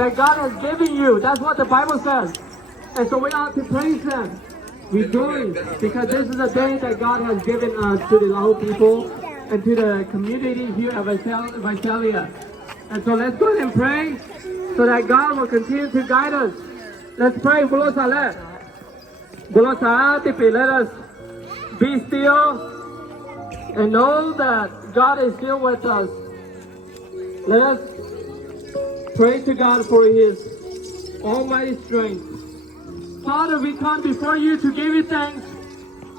that God has given you. That's what the Bible says. And so we ought to praise Him. Rejoice, because this is a day that God has given us to the Lahu people and to the community here at Visalia. And so let's go ahead and pray so that God will continue to guide us. Let's pray. Let us be still and know that God is still with us. Let us pray to God for His almighty strength. Father, we come before you to give you thanks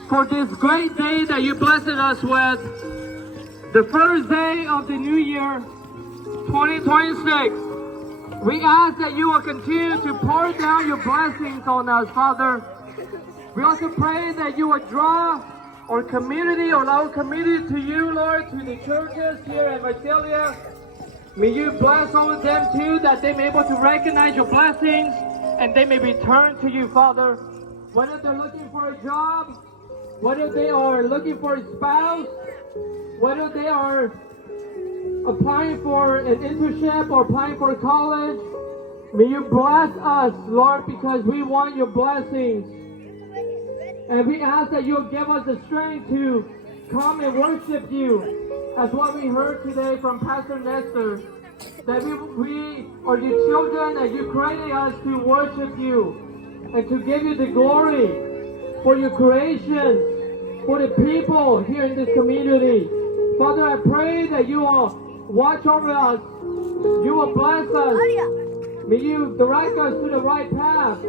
for this great day that you blessed us with. The first day of the new year, 2026. We ask that you will continue to pour down your blessings on us, Father. We also pray that you will draw our community, our community to you, Lord, to the churches here at Visalia. May you bless all of them too, that they may be able to recognize your blessings and they may return to you, Father. Whether they're looking for a job, whether they are looking for a spouse, whether they are applying for an internship or applying for college, may you bless us, Lord, because we want your blessings. And we ask that you'll give us the strength to come and worship you, as what we heard today from Pastor Nestor, that we are your children and you created us to worship you and to give you the glory for your creation, for the people here in this community. Father, I pray that you will watch over us, you will bless us, may you direct us to the right path.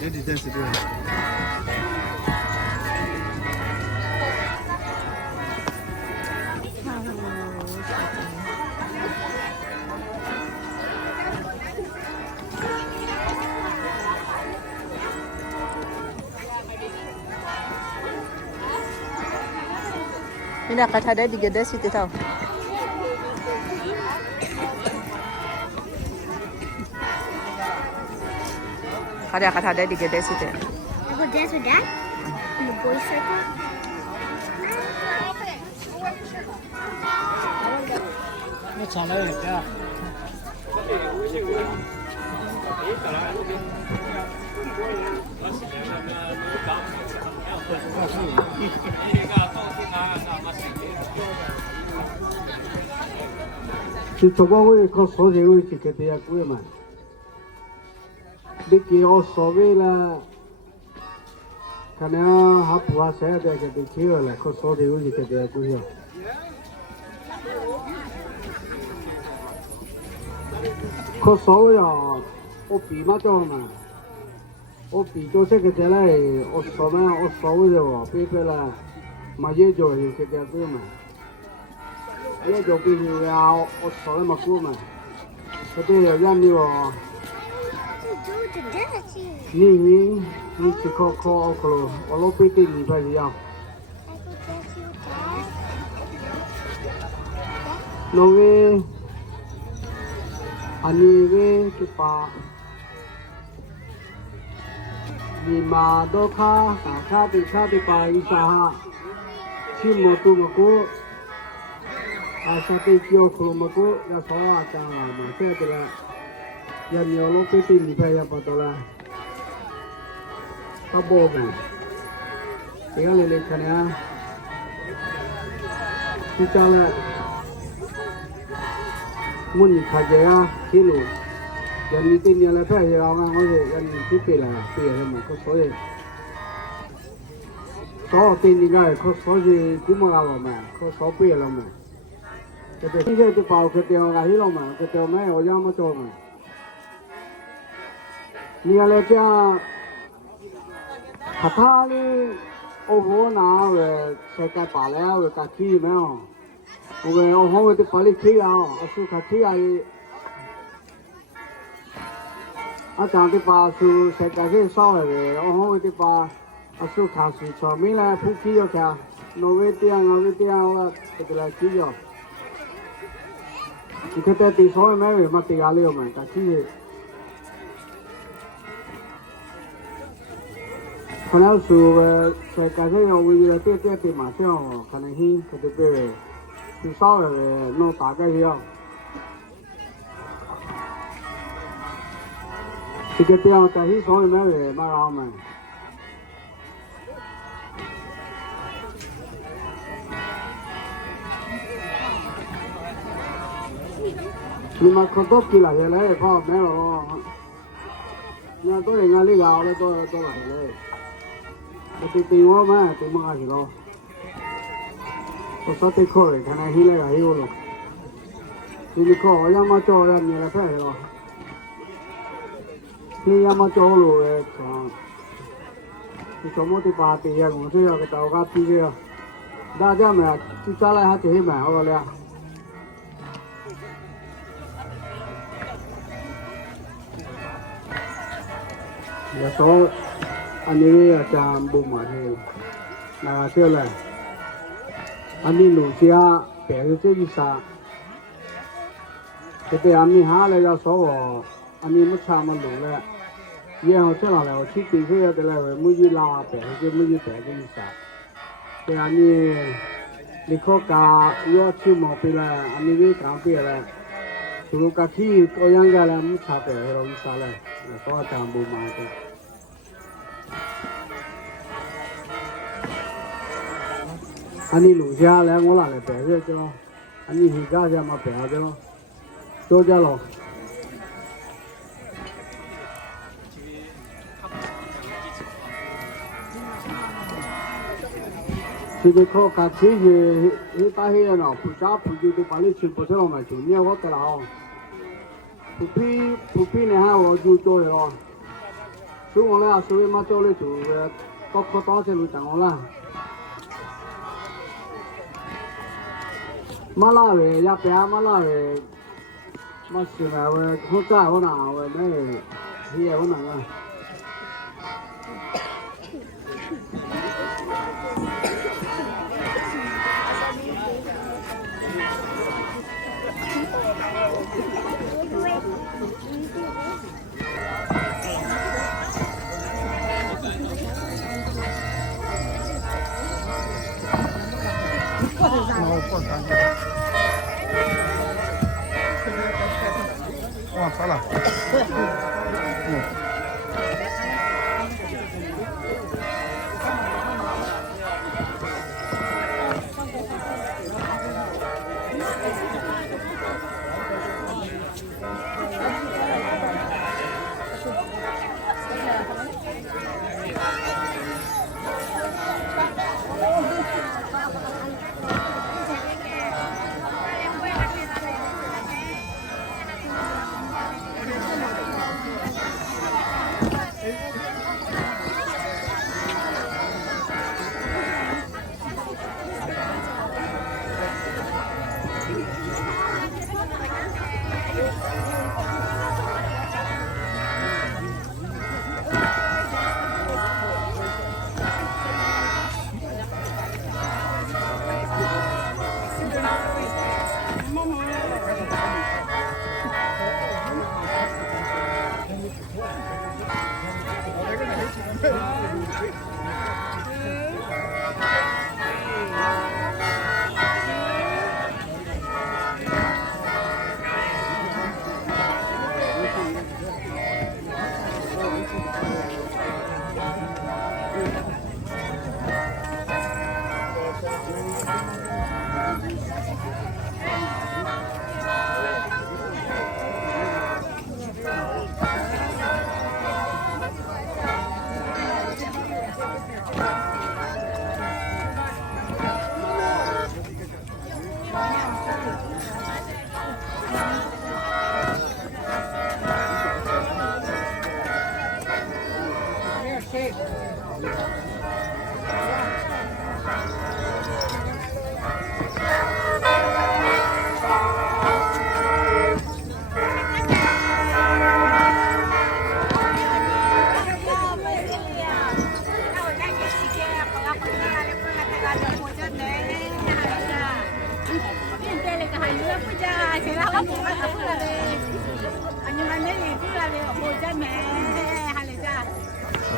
有点是这样。Mina kata ada di gede situ tau. Kata ada di gede situ. Aku dia sudah. The boy circle.那长了也这样。thì cho tôi có số liệu thì cái tiền của mà đi kia ở số về là cái nào hấp hóa sẽ để cái tiền kia là có số liệu thì cái tiền của nhau có số rồi ở bị mà cho mà ở bị cho cái tiền này ở số rồi bây giờ là mà dễ rồi thì cái tiền của mà ये जो भी है और सारे मकुम है तो ये यार नहीं वो नहीं चिको को करो और लो पे के नहीं भाई यार लोगे अनिवे के पा निमा दो खा भी पा इसा चिमो तू मकु sa tây chiều khổ mà cô là xóa à chàng mà xe thì là giờ nhiều lúc cái tin thì phải nhập vào là có bồ mà thì cái này cái này thì cho là muốn khai gì á chỉ lù giờ như tin như là phải hiểu ngang có thể giờ như tiếp là mà có số gì số tin thì cái có số gì cũng mà làm mà có số bìa làm mà cái tiền cái bảo cái tiền cái gì mà cái tiền mấy ở trong mà cho mà nhiều là cha khát thà đi ô hồ nào về sẽ cái bảo lẽ về cái khí mấy không về ô hồ thì phải đi khí à su khát khí à chẳng thì bảo su sẽ cái gì sao về ô hồ thì bảo su khát su cho mình là phụ khí rồi kìa nó về tiền là cái là khí rồi thì cái tên thì số mấy người mà tiền liệu mà cả chi còn nếu số cái cái gì mà bây giờ tiền thì mà sao khả năng hi cái thứ về thì sao là nó打cái gì không thì cái tiền cái hi số mấy người mà làm mà nhưng mà không tốt kỳ là thế này phải không mấy rồi nhà tôi thì ngay lấy gạo đấy tôi là thế này tôi tìm quá mà tôi mang gì đâu tôi sao tôi khỏi cái này hi lấy cái hi luôn thì khỏi nhà mà cho ra nhiều là phải rồi thì nhà mà cho rồi thì có một cái bà thì cũng chưa cái tàu cá thì kia đã ra mà chỉ trả lại hết thì mà ở đây là số anh ấy chạm bụng mà thì là chưa là anh ấy nụ chia bẻ cái gì sao cái anh ấy há lại ra số anh ấy mất chạm mà đủ lại giờ họ sẽ là chỉ tìm cái là mới gì là bẻ cái mới gì bẻ cái gì sao cái anh ấy đi khó cả yo chịu một cái là anh ấy đi làm cái là thì lúc các khi tôi đang cái là mất chạm bẻ rồi sao là số chạm bụng mà thôi anh ấy lùi ra lại ngó lại bẻ ra cho anh ấy hiện ra mà bẻ cho cho ra rồi 这个靠卡车是打黑了，不加不就都把你全部上来就你我得了哦。不比呢哈，我就做了哦。所以我呢，所以嘛做了就多多这路讲我啦。马拉维呀，别马拉维，马是呢我好在我哪我那也我哪个。哇，啥了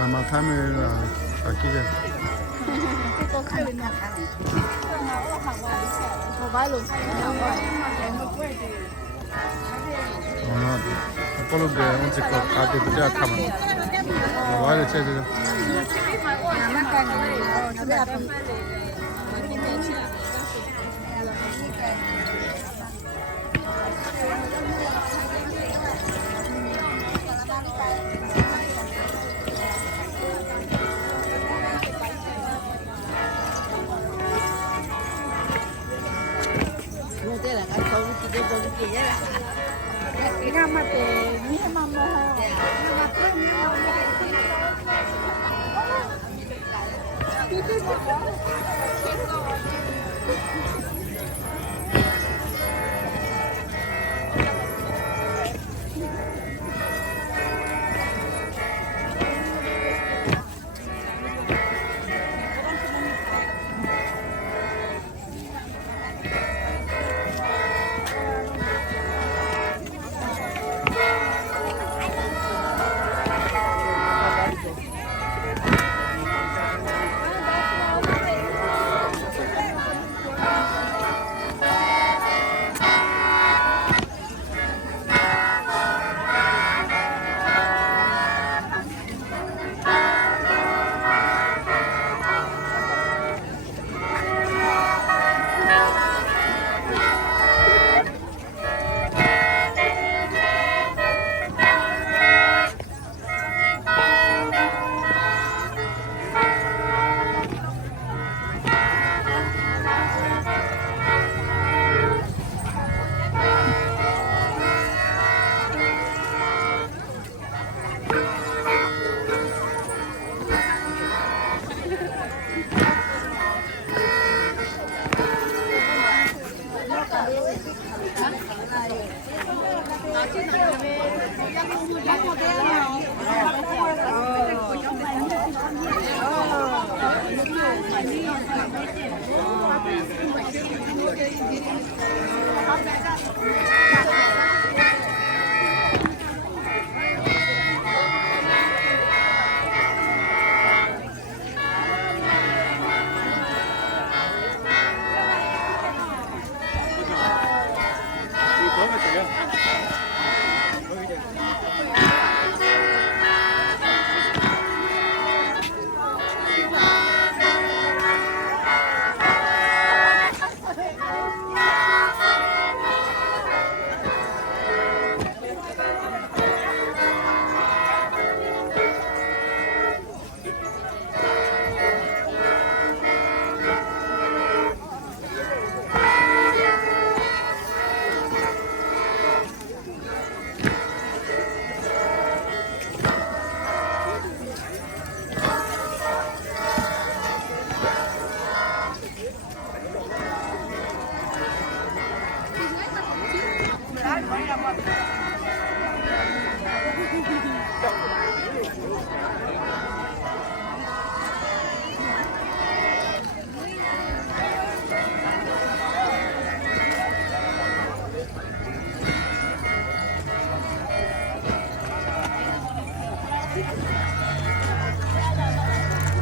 ？Sama kamera akiga. Ona Apollo de once ko kaate puja khama. Wale che che.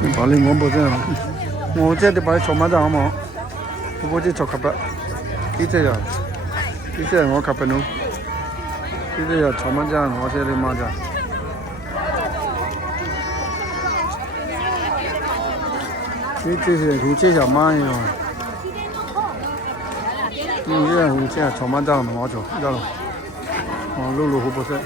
你把你我不这样，我这里把炒麻酱好吗？我这炒咖啡，这呀，这我咖啡弄，这呀炒麻酱，我这里麻酱。这是胡切小麻哟，这胡切炒麻酱的我做，知道了，露露胡不是。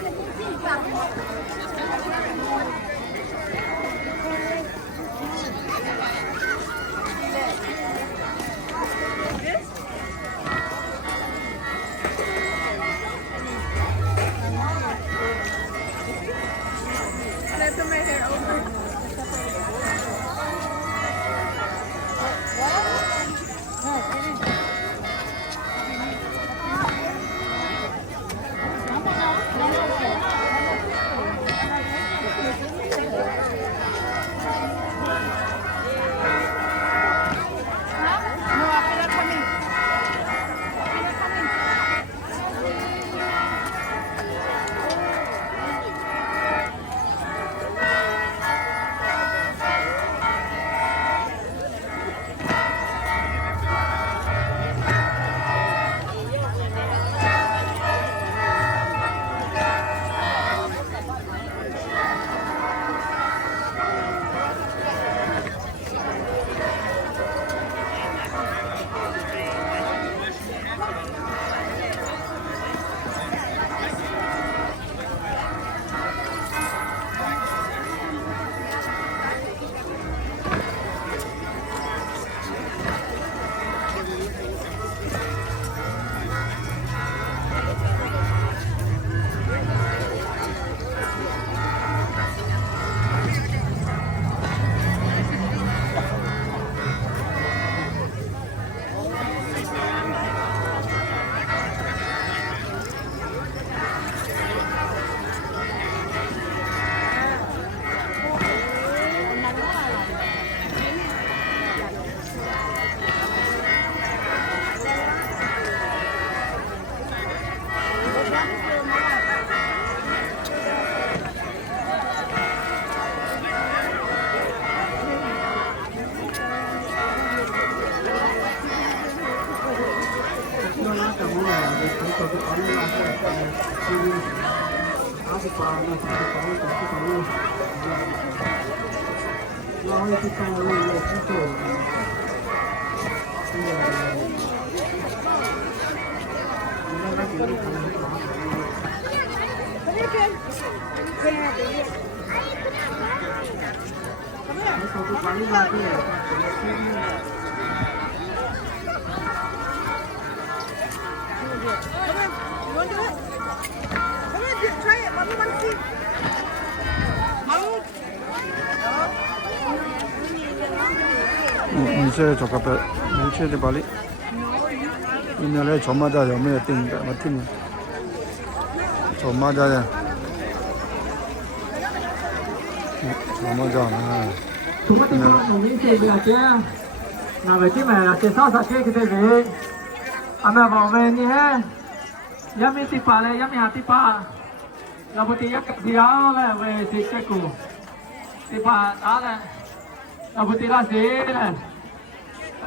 你这做咖啡，你这的巴黎，你那来炒麻酱有没有订的？我订了，炒麻酱呀，炒麻酱啊。chúng tôi có những gì bây giờ chứ là về chứ mà là cái sao sao cái cái về anh vào về nhé yam đi pa này yam nhà đi pa là một tí cái gì đó là về thì cái cụ đi pa đó là một tí là gì này.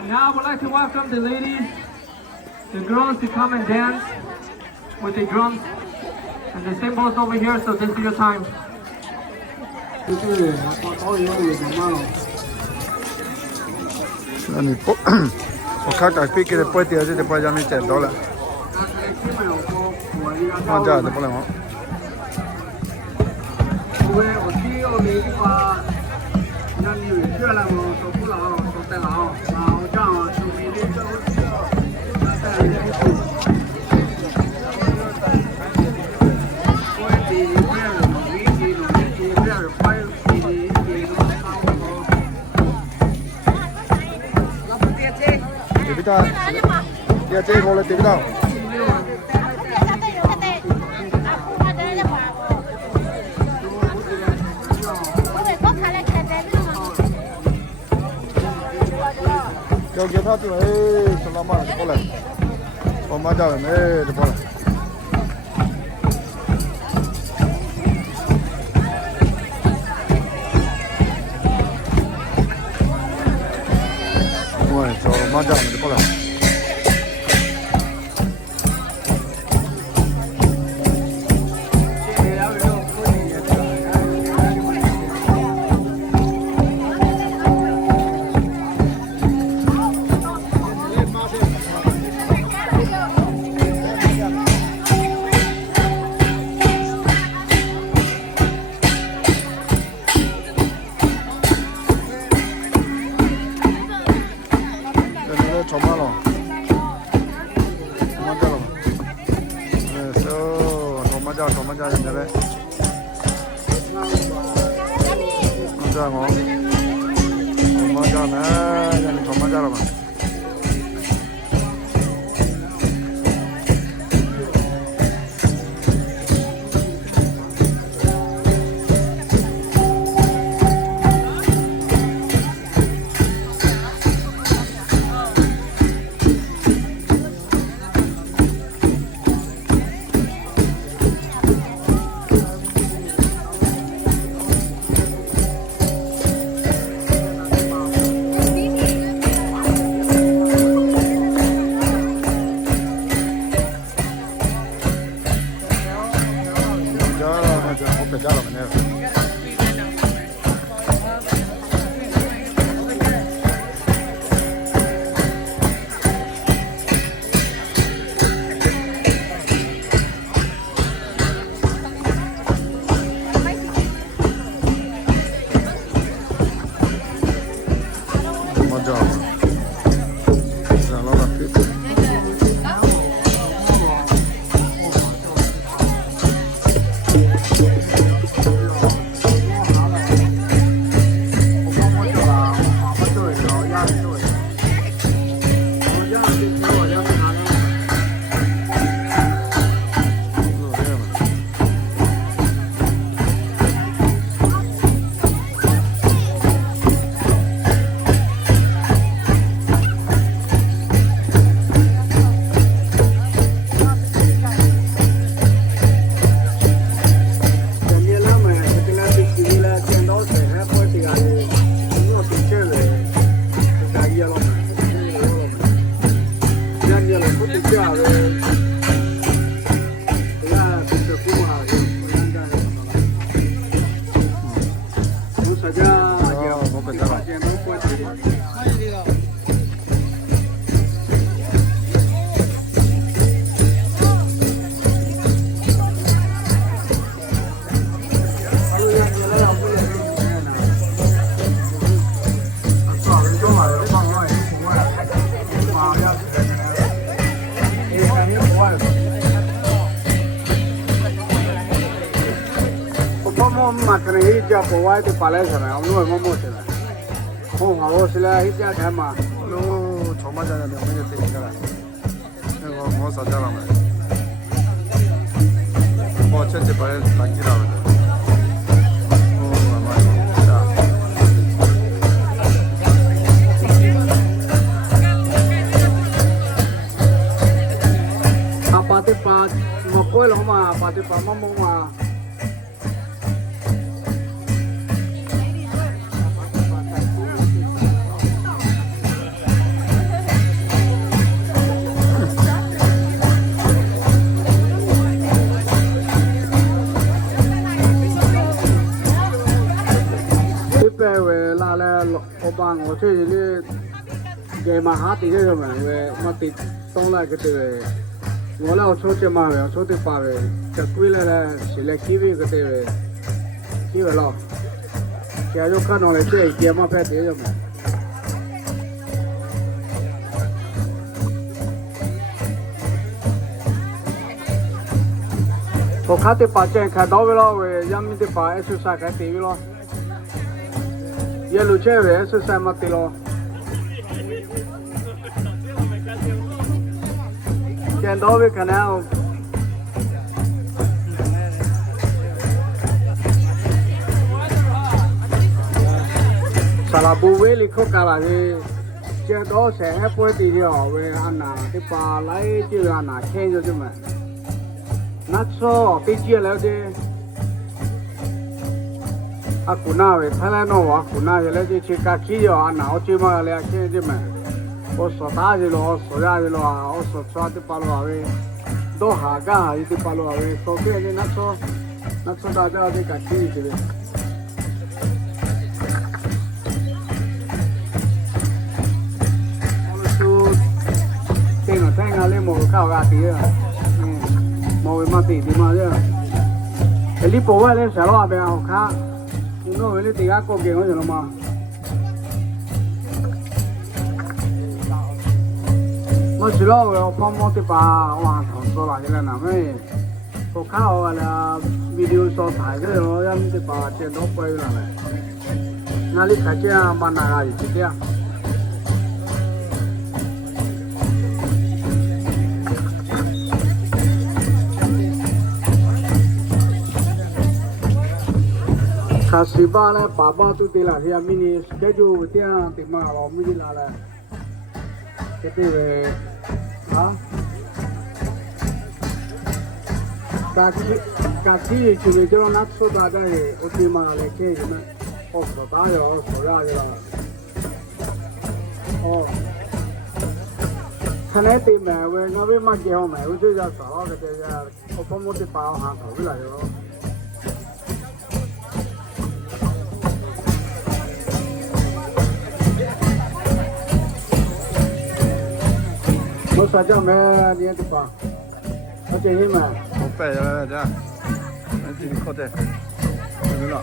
Now I would like to welcome the ladies, the girls to come and dance with the drums and the cymbals over here. So this is your time. 那你不，我看改飞给他摆点，就得把人们捡到了，放假就不能玩。这个了对不到。叫他进来，从老马过来，我马家人就过来。妈家的过来。炒饭了，炒饭了，炒饭家现在嘞，这样哦，炒饭家呢，让你炒饭家了吧。家了嘛那个。么家了？让老板推。可能一家国外的巴来什么，我们么么去了。我是来一家开嘛。喽，炒嘛家的，我们就这个了。那个我啥家了嘛？我这把垃圾了。阿爸的爸，我过了嘛，阿爸的爸妈妈嘛。我这里给马哈地的嘛，我地当了个的，我老出去嘛，我出去把这归来了，是来几位个的，几位了，现在看到了这一点嘛，拍的嘛。我看的把钱看到了，人民的把13看TV了。ये लुचे हुए से सहमत लो कहना भी कहना साला Bouvier लिखो काला जी कहना से है पोए दीजिए वे आना ते पालाई जी आना खेल जो मैं नच्चो पीछे ले दे aku na we thala no wa aku na le ji chi ka ki yo ana o chi ma le a khin ji ma 我说大的了，说大的了，我说抓的巴罗喂，都下干下的巴罗喂，说别的那说大家的感情去的。我们说，这个天啊，你冇靠家底啊，冇嘛地的嘛啫。你保外咧，小老边好看，你弄回来底下过给我去了吗？我知道我泡沫的把网上说了，现在那么我看到了 video 说ถ่าย的咯，要么的把剪刀背了嘞，那里看见把那个去的。卡西巴嘞，爸爸都对了，现在明年这就这样的嘛，我们就拿来。这个啊，가기 집에 저 낙서다가 어디만 이렇게 그러면 없어다요 소리하지라 khane ti mẹ về nó biết mang kêu mẹ với ra sợ cái ra có một cái bao hàng thử lại đó nó sao cho mẹ đi ăn bao nó chơi gì mà không phải là ra anh chỉ có thể đúng rồi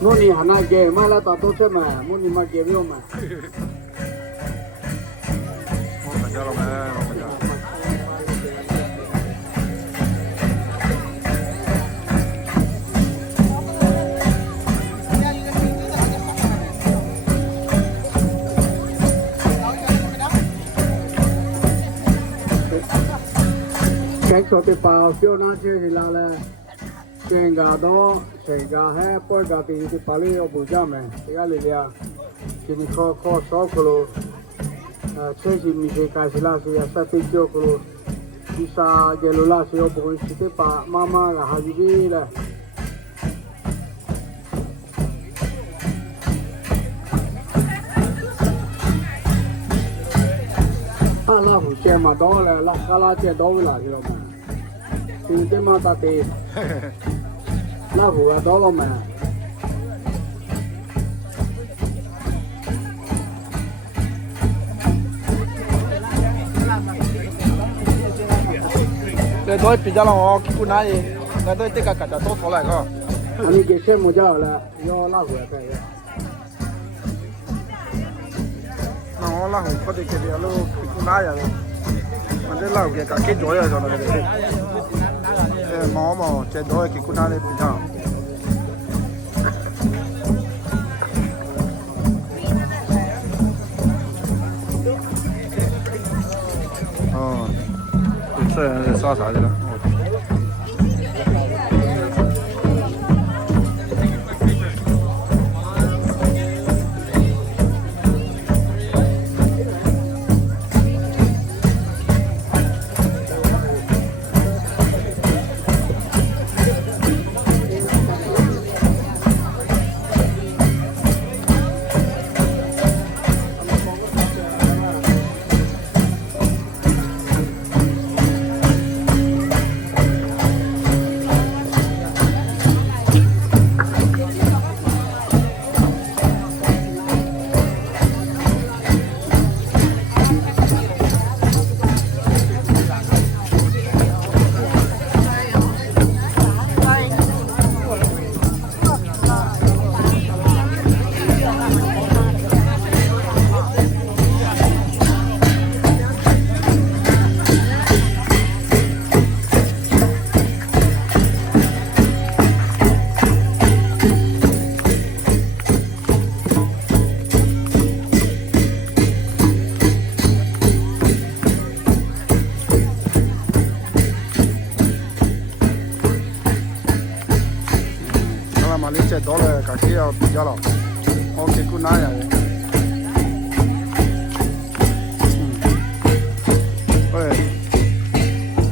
muốn đi hàng này kề mà là tao tốt chứ mà muốn đi mà kề biết không mà cho lo mẹ cái số tiền bao phiếu nó chơi thì là chuyện gà đó chuyện gà hay bồi gà thì bao nhiêu bù ra mà cái này là chỉ có số kilo chơi gì mình cái gì là gì sát tiền cho kilo đi xa cái lô là sẽ bù chỉ cái ba mama là hai gì là là hủ xe mà đó là cá lá xe đó là gì mà thì cái mà ta thì là hủ ở đó mà cái đó bây giờ là họ cái này cái đó tất cả cả tốt thôi lại cơ anh cái xe một giờ là do là hủ cái nó là không có thể cái gì luôn cái này rồi mình để làm cái chỗ rồi rồi này mà cái đó cái này bây giờ这啥啥去了？到了，感觉要比较了，我给姑拿呀。喂，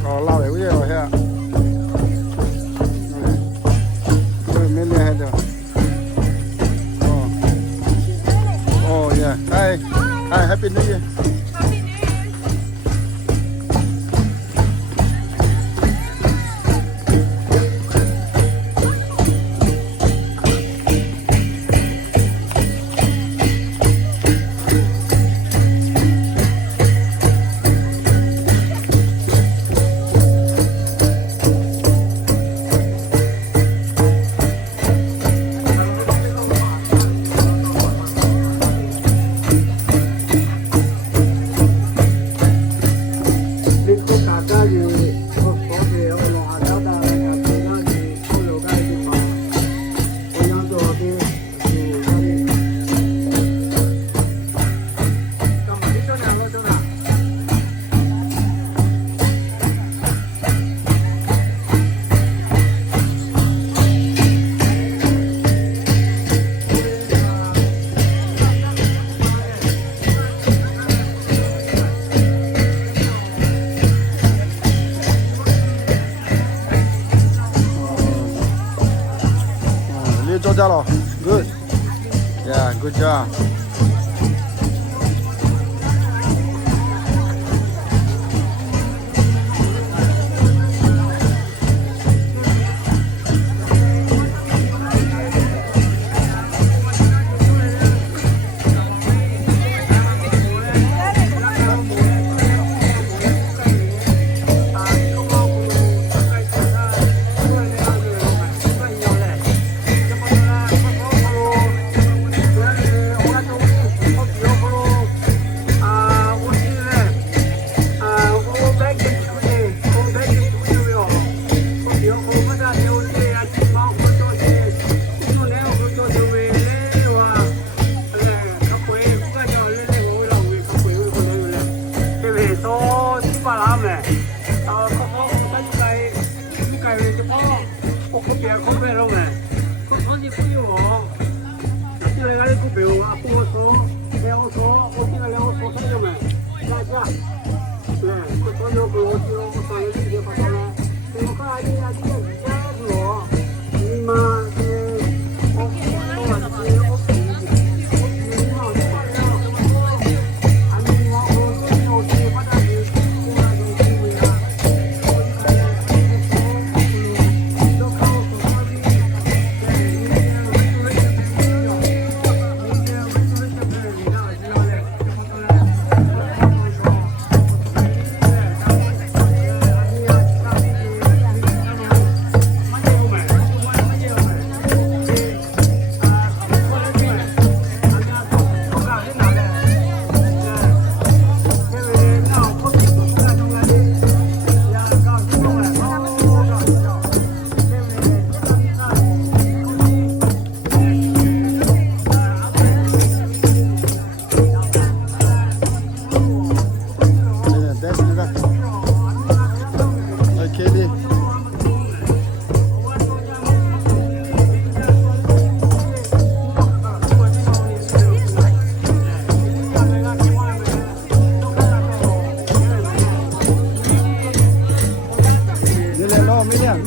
哦，拉尾位好像，没厉害的，哦，耶，嗨， Happy New Year. Good. Yeah, good job.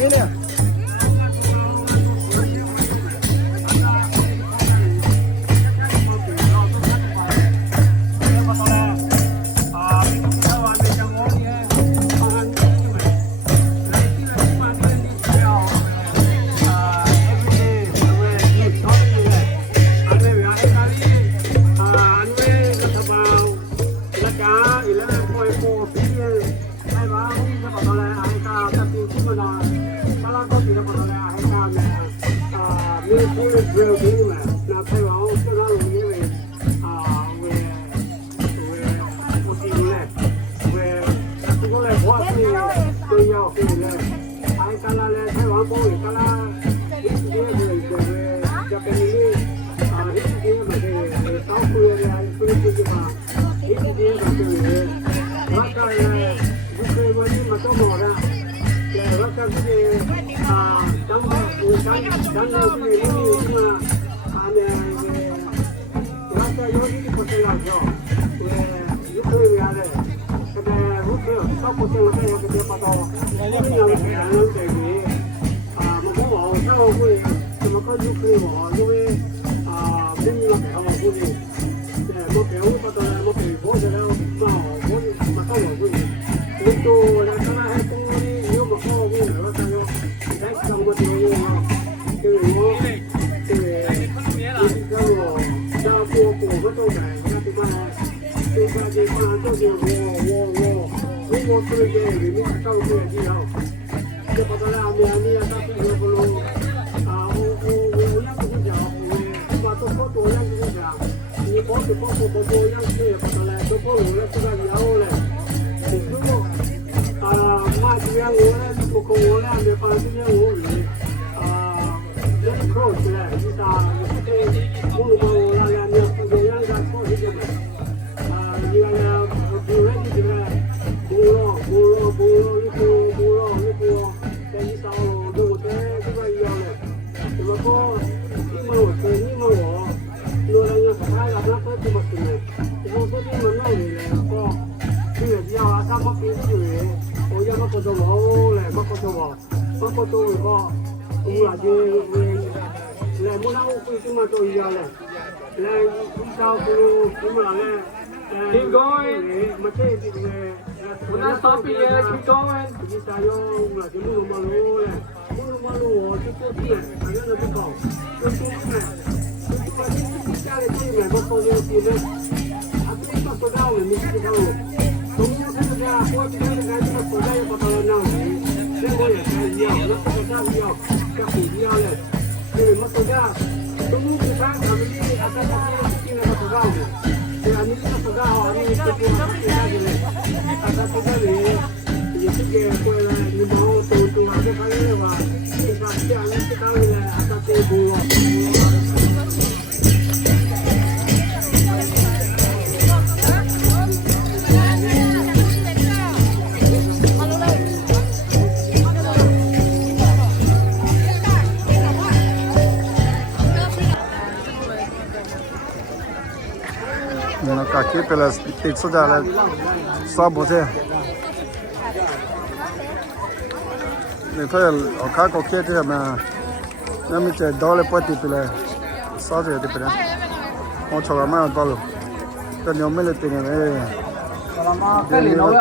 Million. 出去给里面照顾的地方，就把它那面你啊，他这个不如啊，我样子讲，我把多多样子讲，你包样子也把它来，都包了这个以后嘞，你如果啊买这样我嘞，不可我嘞，没把这样我里啊，这个 cross 嘞，你啥，你这我我那样你不一样的错这个。你看呀，不认识的，不咯，在一烧了，就我在这个一样的，怎么说？你们我，有人要他要那这怎么是呢？我说你们那里嘞，说，这个要啊，他们平时的，我要么过着我嘞，么过着我个，我那就来不然我会这么做一样的，来一烧不么了嘞。Keep going. We're not stopping yet. Keep going. Ini kita pegang, ini kita pegang ni. Ada pegang ni, ini kita boleh ni mau tu ada kali ni wah. Kita siang ni kita ni ada tebu. Nó cả kia là tịch số ra là xóa bộ xe để thấy ở khác có kia thì mà nó mới chạy đó là bắt tịch là xóa rồi tịch là họ cho làm ăn bao lâu cái nhóm mới là tiền này để đi vào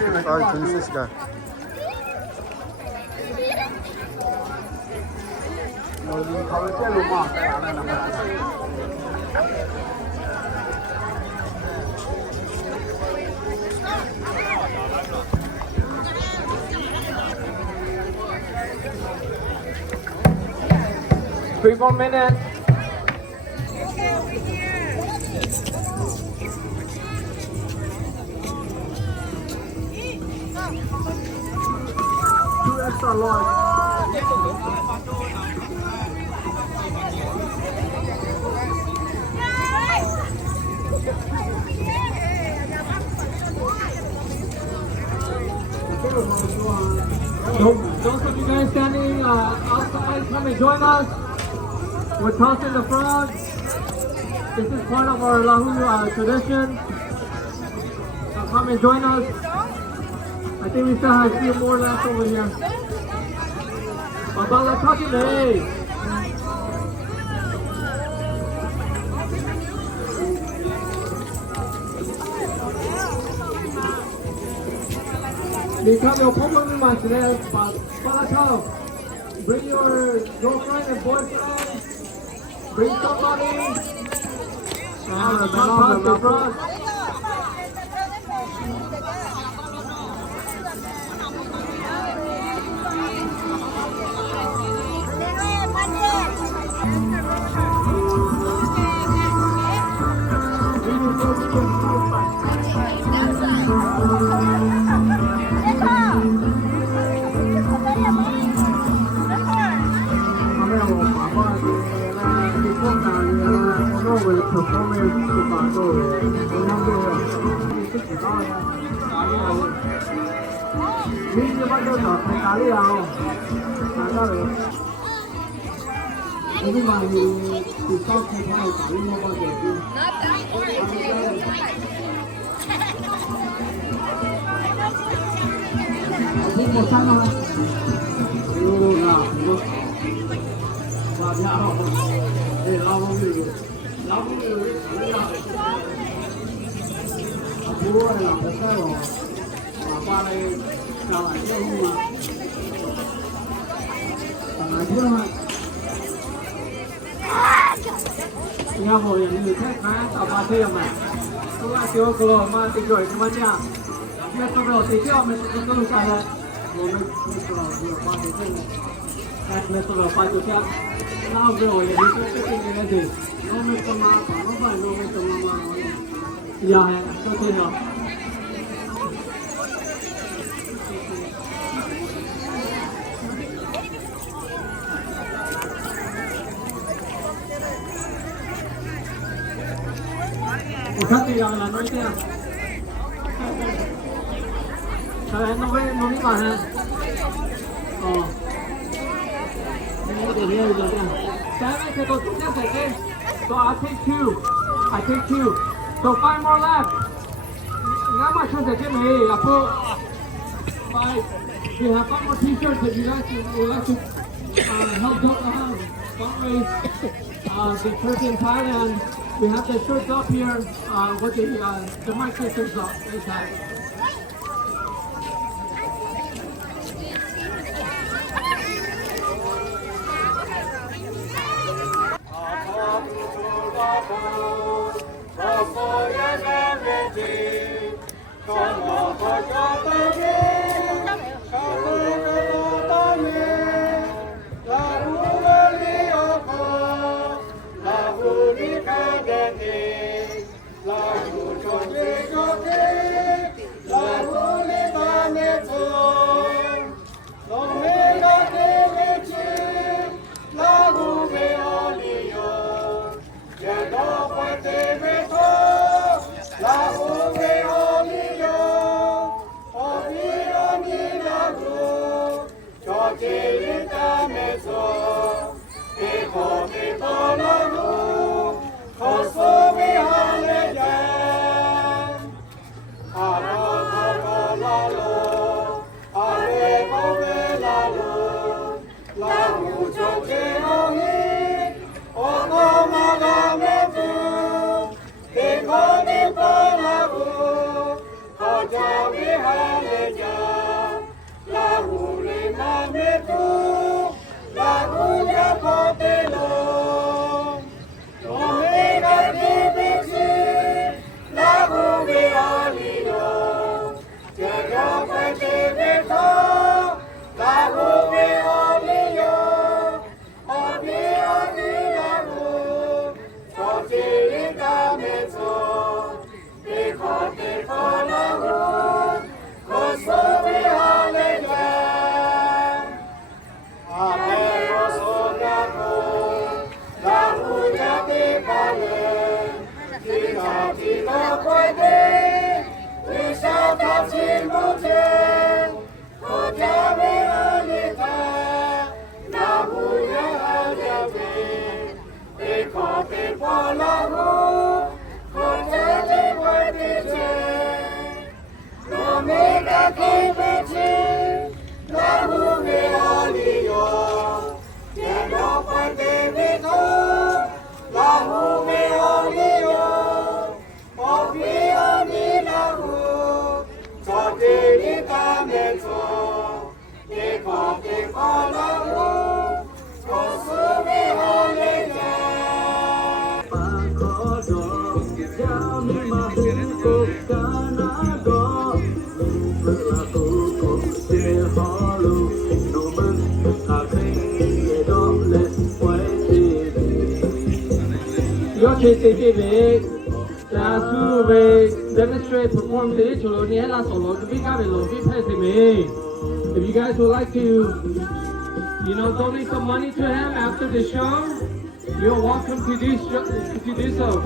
tiền sai chính xác cả Three more minutes. Two extra large. Those of you guys standing outside, come and join us. We're tossing the frog. This is part of our Lahu tradition. So come and join us. I think we still have a few more left over here. Baba, let's talk it. Become your problem match today, but bring your girlfriend and boyfriend. Bring somebody. Come past the front. Nhà hồ nhà người khác khá tạo ba thêm mà. Các bạn kêu mà tình rồi chúng ta nha. metro thì chưa metro tôi sai rồi metro vừa qua thì không metro qua chỗ kia nào rồi thì cái cái gì nó metro mà nó phải nó metro mà dạ tôi thấy rồi khác thì là nói thế nào sao em nó biết mà ha để nghe được chưa sao em sẽ có chút nhất sẽ so I take two so 5 more left ngã mà không thể cái này là phụ five we have 5 more t-shirts if you like to help out fundraise the church in Thailand. We have the shirts up here with the mic systems up inside. CCTV, la demonstrate perform the cholo ni la solo to be me. If you guys would like to, donate some money to him after the show, you're welcome to do so.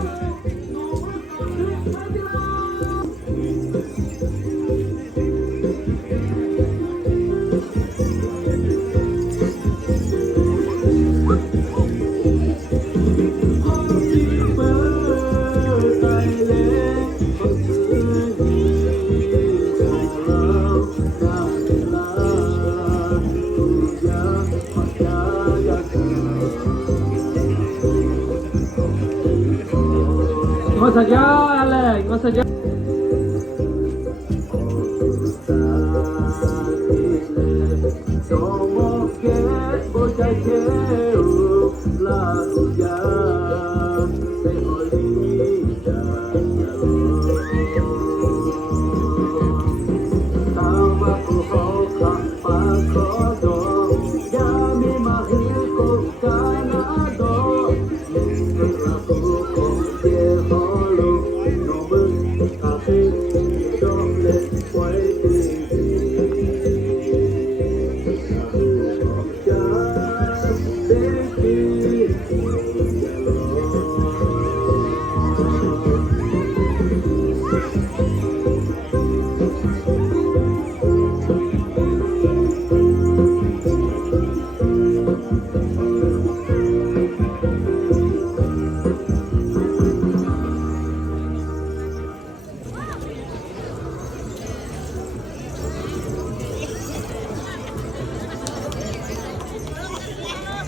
Más allá, Alex, más allá.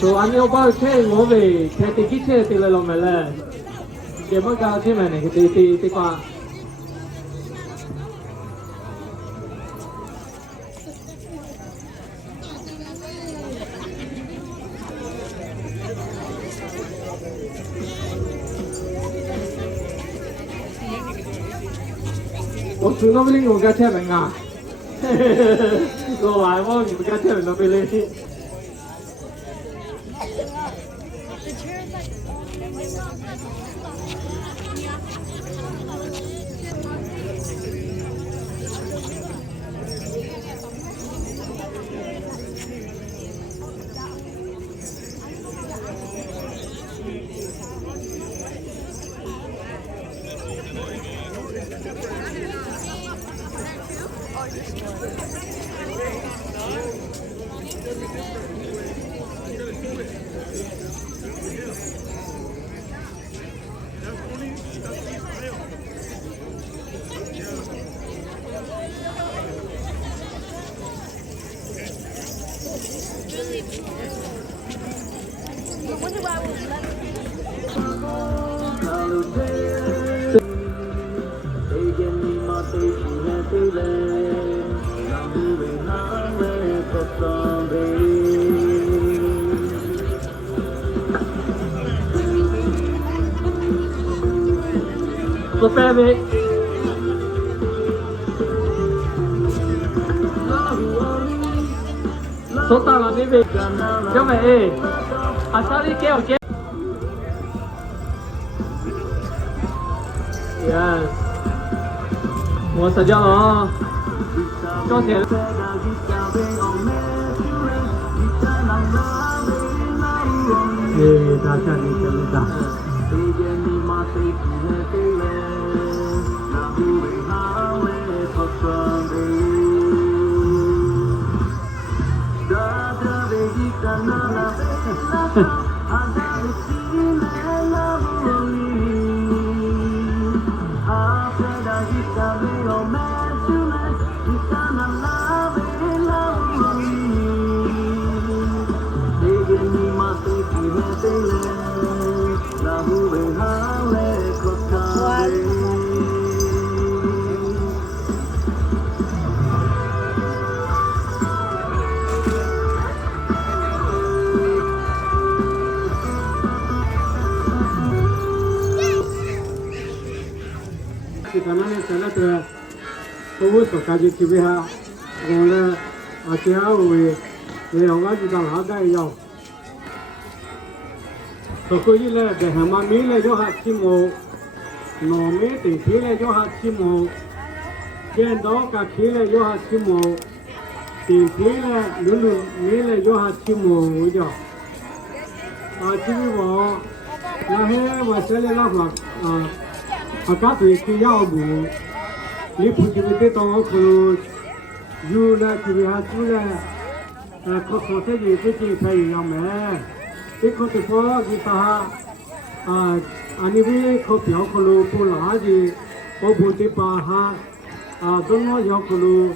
So I know about saying movie, can take it to the lomele. Get my car to me, take one. 我从那边我该贴门啊，我来我你们该贴门那边嘞。做饭没？做到了没没？小美，啊，稍微给我给。Yes， 我睡觉了啊，高铁。大家你怎么样？我所感觉特别好，我呢，最后为我知道哪个要，所以呢，在海马米来就下起毛，糯米地皮来就下起毛，见到个皮来就下起毛，地皮呢，卤米来就下起毛的，至于我，那些我这里那个家对去要不。你不就得到我可有了这边还住了，可可这里最近才有样没，这可得说你啥你们可表可路不拿的，我不得把哈怎么要可路，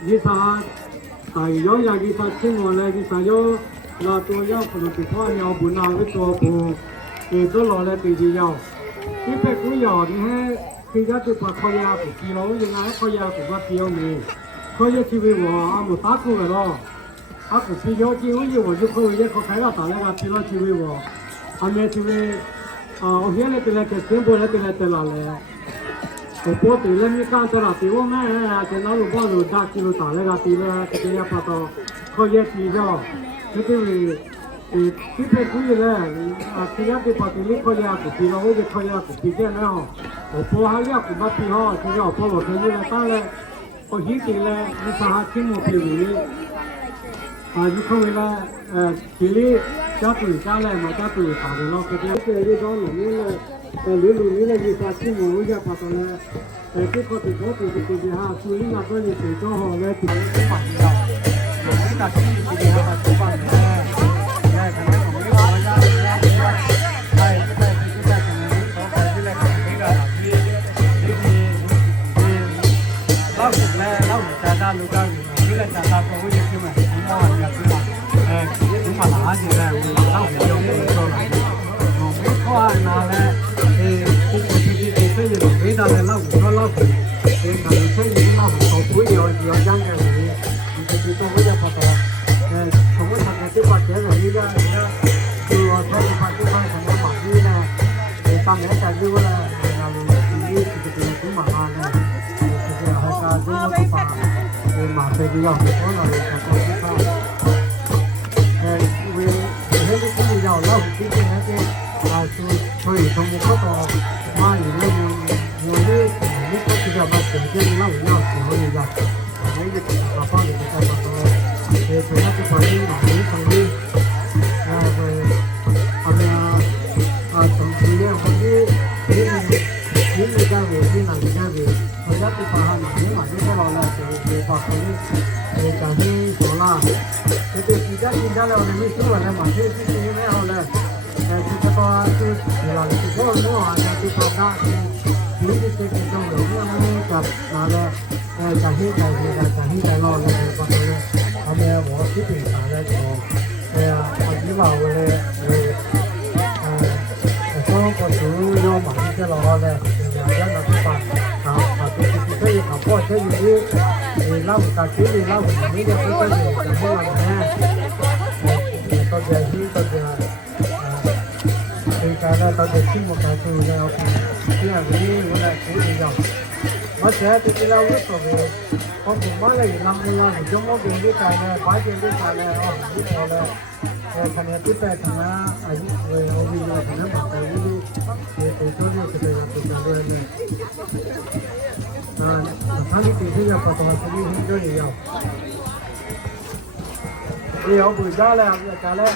你啥要让你啥听我来，你啥要那多要可路的话要不拿个多不，都拿来对的要，你别不要你还。bây giờ tôi bảo khơi ya của chị nó nhưng ai khơi ya của bác tiêu này khơi ya chỉ vì họ một tác của nó của chị nó chỉ có nhiều một khơi ya khơi là tạo ra bác tiêu chỉ vì họ anh em chỉ vì hiện nay từ là cái tiền bồi là từ là từ là cái bố từ là mi can từ là tiêu mà cái nó lúc bao lúc đã chỉ lúc tạo ra từ là cái ya bắt đầu khơi ya chỉ cho cái vìที่เป็นผู้เลยที่ยัดไปปฏิลิขยากุปีเราไม่ขยากุปีเจ้าเนาะพอหายากุบัติห่อที่เราพอเราเคยยืนตั้งเลยพอหิ้งตีเลยมีสหชิมุปีนี้ยุคเวลาทีนี้จับตัวจ้าเลยมาจับตัวสาวเราก็จะเจอที่ตอนนี้เลยหรือนี้เลยมีสหชิมุวิจารณ์ปัตตานีที่เขาติดเขาติดติดที่ห้าสุรินทร์ก็เลยติดต่อห่อเลยติดที่ฝั่งเราหลงที่ตัดที่ติดที่ห้าติดฝั่งเราลูกก็มีเรื่องจากการพูดคุยกันมาถึงวันนี้ถึงมาหลายเดือนแล้ว 연장 경기 이제 또 뭐야 봐서 정말 상대도 받게 우리가 그 어떤 파트가 정말 많이네 땅에 가지고는 이게 그게 좀 많아네 그래서 할까 좀 봐. 마세비가 오늘을 갖고 우리 현지인이랑 올라오고 있는데 저희 정부가 많이 요리 이것도 맞죠. 제가 올라오고 있어요. 이게 아빠는 그래서 제가 또 많이 정리 정치에 어디 이리가 왜 나가게 어차피 다 많이 걸어라 그 바꾸니 자기 돌아 그때 진짜로 우리 수원에 많이 쓰시네 하래 진짜 그 내가 그거 뭐 아주 좋다 이게 되게 좀 너무 나래 자기 잘나오는 거 같아요 하면 뭐 기분 잘해서 내가 아니면 원래 có chủ vô mạnh cái lò này rất là các bạn cái gì học qua cái gì thì lâu cả chỉ thì lâu mới được cái gì chẳng có làm nha tôi về khi tôi về thì cái đó tôi về xin một cái từ này thì là cái này cái gì rồi nó sẽ thì cái lâu nhất rồi con cũng mới là 5 năm thì chúng nó dùng cái này phải dùng cái này cái này thành ra tiếp theo thành ra về obi nó thành ra bảo cái gì để cho nó cái này là cái này này thằng đi tìm cái có là cái gì hết rồi nhiều đi ở buổi ra là cái này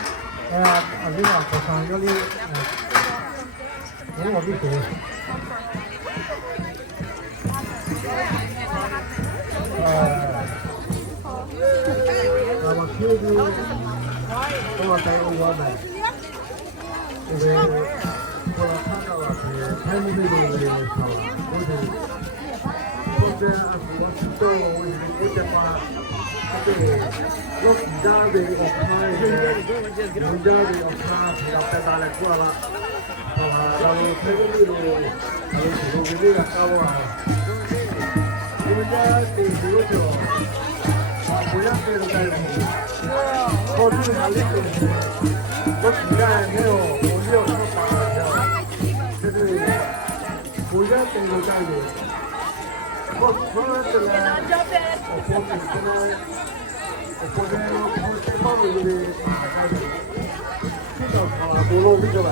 ở đây là có sang cái đi nếu mà biết thì mà khi đi tôi thấy ông qua này về tôi thấy là thấy một cái đồ gì này sao tôi tôi qua cái lúc ra về ở hai ra về ở hai thì đọc cái ta lại qua làเราใช้ก็ไม่รู้เราถือว่าไม่ได้ก้าวอ่ะคุณจะตีดูตัวคุณจะเป็นอะไรพอที่หาเรื่องก็ถือได้ไม่หรอกผมเยอะก็ปาเยอะคือคุณจะเป็นอะไรอยู่ก็เพราะอะไรผมเป็นอะไรผมเป็นอะไรผมเป็นอะไรที่เราทำบุรุษใช่ไหม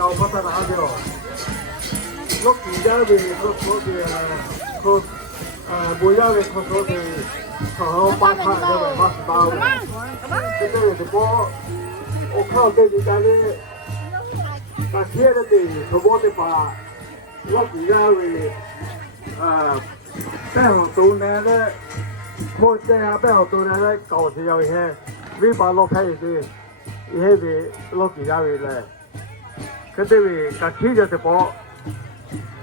Kau pasal ada loh. Lok tidak be, lok dia, kau boleh be kau tu, kau pasal ada mas tahu. Jadi depo, okau jadi kali, kasih ada tu, kau boleh pa, lok tidak be, behang tu nene, kau jangan behang tu nene kau siapa he, we balok hai tu, ini be lok tidak be le. cái đấy cái khi giờ thì bỏ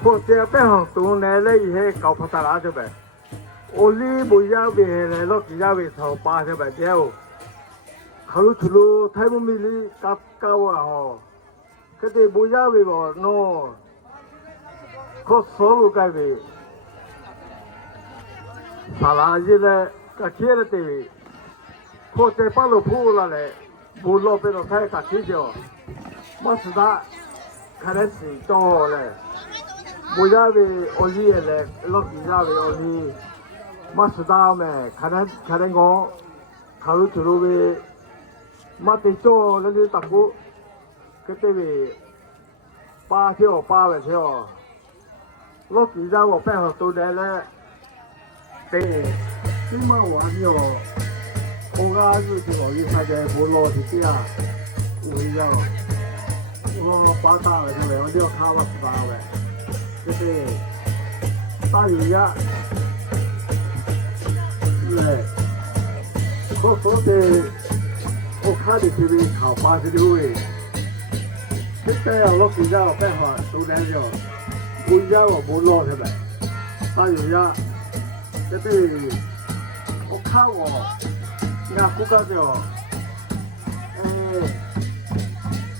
có thể bé hàng tuần này lấy hết cầu phát ra cho bé, oli bây giờ về này nó chỉ ra về sau ba cho bé đeo, kalau chulu thay một mili cắt cao à ho, cái đấy bây giờ về bỏ nó có số cái về, sao gì đấy cái kia là thì có thể bao lô phu là này, phu lô bên đó thay cái kia cho, mà sự đó cái này是多嘞，不要为我哩嘞，老几家为我哩，嘛是大咩？看来我，考虑出路为，嘛得做那个大股，个对为，八条八百条，我记得我背后都来了，对，这么玩哟，我家日子我一看见不落的家，我要我八大了对不对？我就卡了18万，对不对？大鱼呀，对，我说的，我看的这边考86位。现在啊，我记得我背后都来了，我家我不落的呗，大鱼呀。这对，我看我，那不干掉，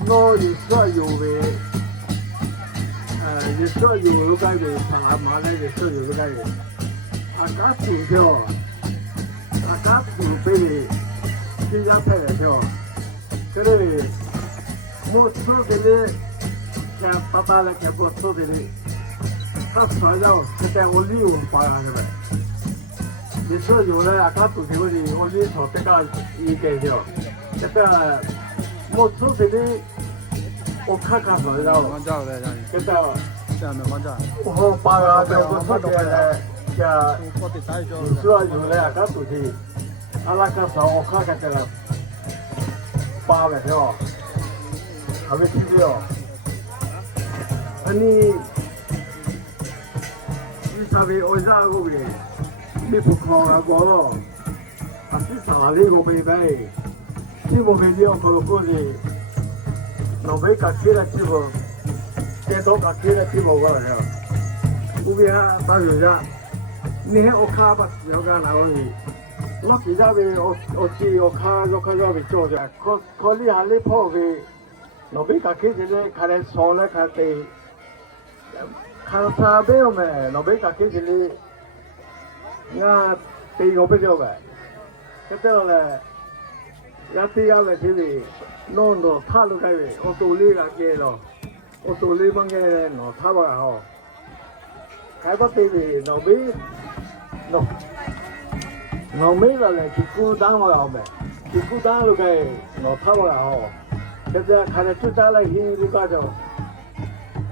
我有时有呗，有时有那个上马来有时有那个，家土票，家土被新疆派来票，这里我吃的嘞，像爸爸来给我吃的嘞，他传到现在我利用发扬是呗。你说有了，他做这个的，我你说这个应该的，这个我做这的，我看看说的，往家来让你，这个这样的往家。我把我做这个像我得打一脚。你说有了，他做的，他那个时候我看看这个8万条，还没几条，你稍微我让我的。你不靠啊，我咯，是啥哩？我没买，你我没了，我过去，老没搞起来是不？再多搞起来是不过来了。后边啊，大舅家，你看我卡把小干拿过去，那其他的我卡被做着，可你还你跑去，老没搞起来，看来少了看对，看啥没有没，老没搞起来。那第我不晓得，这个嘞，也第二个就是弄到他都改为，我做你个给咯，我做你帮个弄他吧吼，开不对的，弄没了嘞，去孤单我好没，去孤单都该弄他吧好，现在看着最大的힘이 가죠，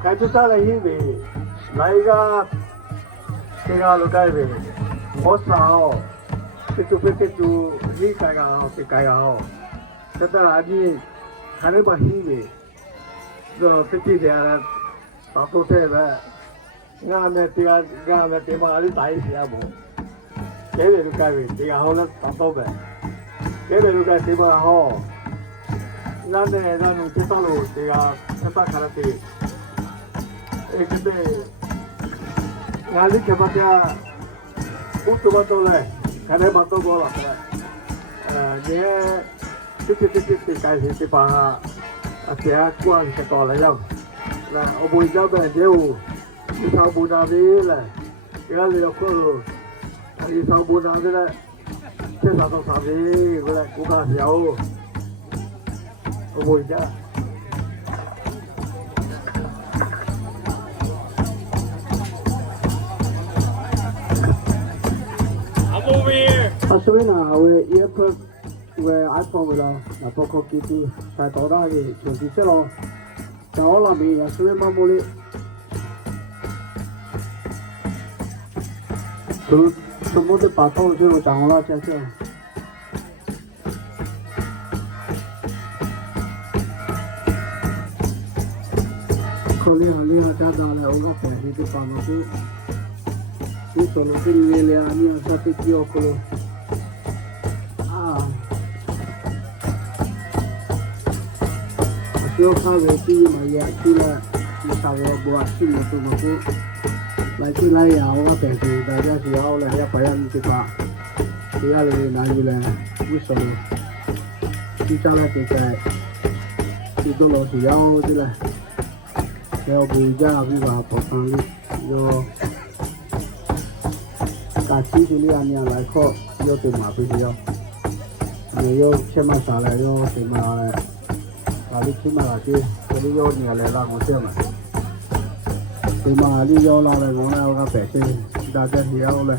开最大的힘이来一个，这个都改为。我少，这就你改个好，这改个好。这到哪里看那把戏的，这几天了，大多菜呗。俺们地方里大一些不，这边都改为这个好了，大多呗。这边都改地方好，俺们这道路这个现在看了的，这边俺里看不见。我怎么做嘞？看来蛮多过了，你这开始这把这光是到了要，那我不知道别的，你上不上的了，这个要过路，你上不上的了，这上到上的过来，我讲小，我不知道。所以呢，为也可为iPhone 为了，那包括机器，才到达的全机器咯。在我那边也是蛮多的，什么的把头就掌握了这些。可厉害，家长来我个本地的帮助，你说了这里了，你要啥子叫过了？要看为第一嘛也去了，你看我不去了怎么不？来去来呀，我本身大家是要来要培养这个，这样的哪里来？为什么？你将来这个，这都老是要的了，要不家比较不方便，要打起这里啊，你来考要对马必须要，也要千万下来要对马来。哪里去买了去？这里要年来了，我这嘛。对嘛，你要拿来我那个百姓，大家也要来。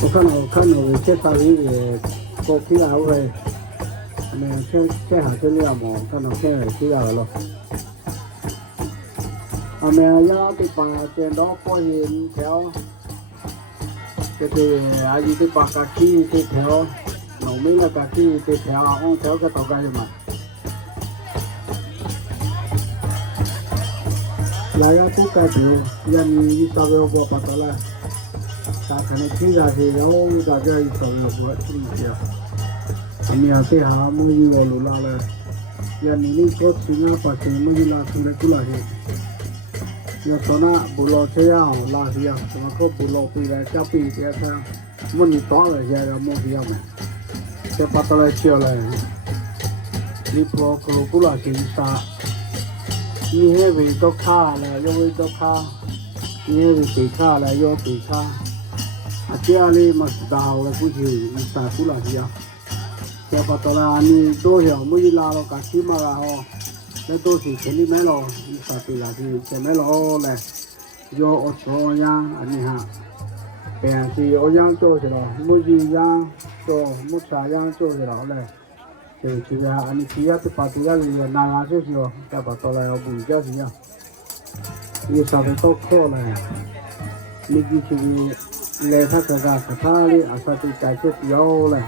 我看看到这啥子过去啊喂，那这还是了么？看到这还是了咯。啊咩呀，啲把见到保险条，就是阿姨啲把架机啲条，农民嘅架机啲条，按条嘅大概嘛。来呀，不改变，呀你稍微我把它来，他可能听下去，然后大家一说一说听一下，他们要这下没有我路拉了，呀你说听啊，把什么就拉出来过来去，要说那不老这样拉去呀，什么个不老回来下辈子他，没你打了下个没必要嘛，这把它来叫来，你不过来去啥？你还为到卡了，又为到卡，你还为对卡了，又对卡，啊，家里嘛是大了，估计你啥出来去呀？这把到了你多少没一拉了，干起嘛了哦，那都是钱里买了，你啥对了去，钱买了来，要我做样啊你哈，便是我样做去了，没一样做，没啥样做去了嘞。就是啊，你只要是把这个人拿下就是了，再把到来要不叫是呀，你稍微多考了，你就是来他这个是他的，啊，他就改些标了，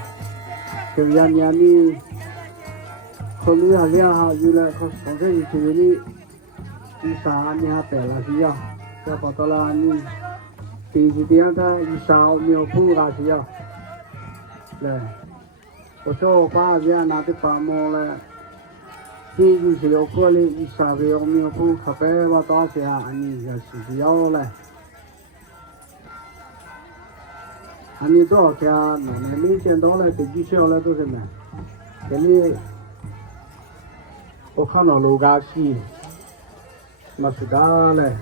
就让你考虑下两下，有了考上这一就是你啥你还白了是呀，再把到了你第一点他一啥苗圃还是呀，来。我说把人拿的把毛了，你就是要过来一下子要没有不可白我打下，你要是要来，你多少钱？那没见到了，这几小了都是么？给你，我看到楼价是，那是大嘞，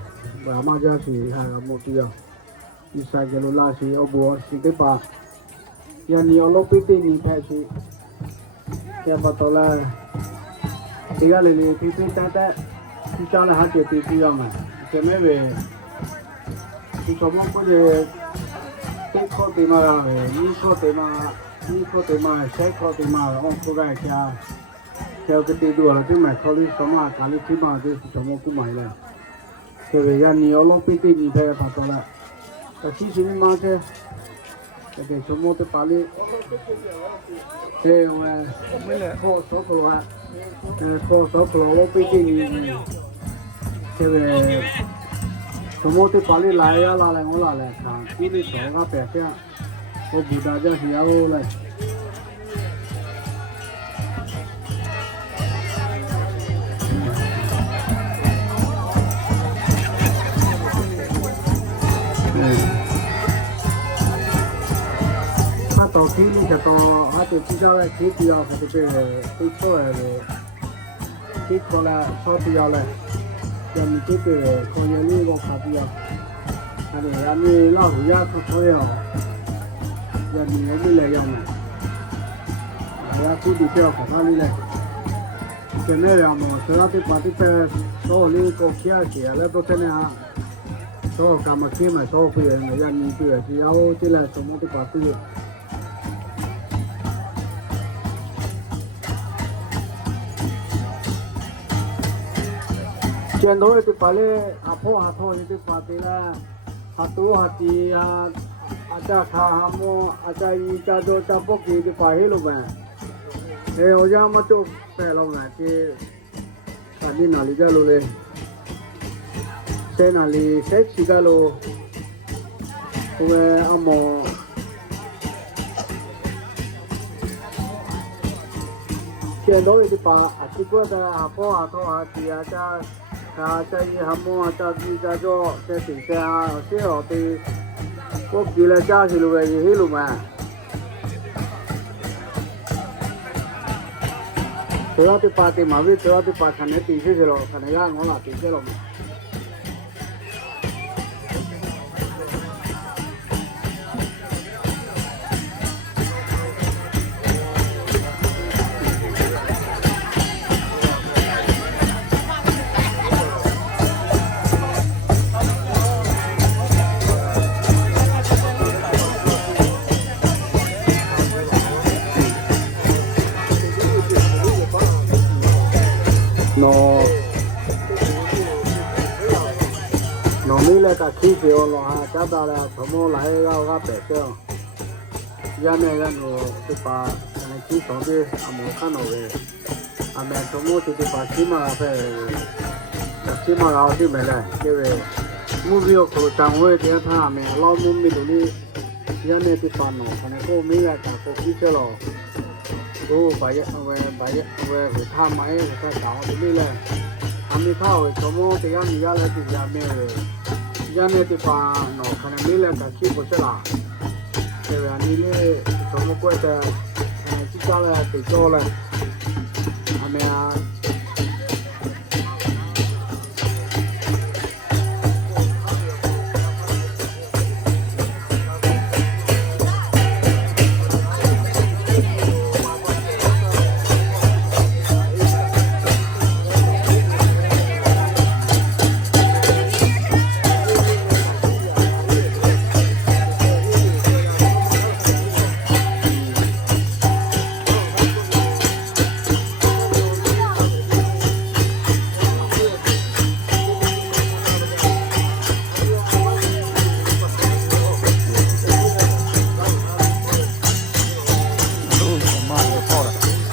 我嘛家是还没必要，一下子楼价是要不是得把。呀，你要老背对你拍去，这把到了，这个里里对对单单，你讲了还就对对要嘛，这没为，你什么不是，谁考对嘛？你考对嘛？你考对嘛？谁考对嘛？我不该讲，这个对多了就买考虑什么？考虑起码就是什么不买了，对不对？呀，你要老背对你拍把到了，其实你妈这。这什么都把你，这样啊，考少不了，考少不了，我背给你，这个什么都把你来呀，拿来我拿来看，给你做个白相，我不大家是要来。到天你就到，他就比较来天比较，他这个对错来的，对错来错比较来，要你这个考验你我看比较，要你老虎呀考错了，要你我们来样嘛，要估计比较可怕的嘞，现在了嘛，主要的把这个所有的高气压些来都真的哈，所有干嘛去嘛，所有会员要你这个只要进来什么的把这个。见到的把嘞，阿婆阿婆的把的啦，阿多阿弟啊，阿家他阿么，阿家一家做家不给的把黑了呗。哎，我家嘛就白了嘛，这，你哪里家路嘞？在哪里？在七个路？我阿么？见到的把阿这个的阿婆阿多阿弟阿家。在一项目啊，在做在底下，些我哋我记了家是路嘅，也係路嘛。主要啲把地嘛，主要啲把看你地出去咯，看你家我拿地出咯。农民来个开销了啊，找到了什么来个白票，下面人就把机场的阿毛看到的，阿面什么就把起码起码要去买了，因为目标可单位点他阿面老母米的哩，下面就把农可能个没来打过机车了，都把一为他买为他搞的哩嘞。阿米他为什么这样你要来这下面下面的话，那可能没来个起不是啦，对吧？你嘞什么过的，去家了得做了，阿妹啊。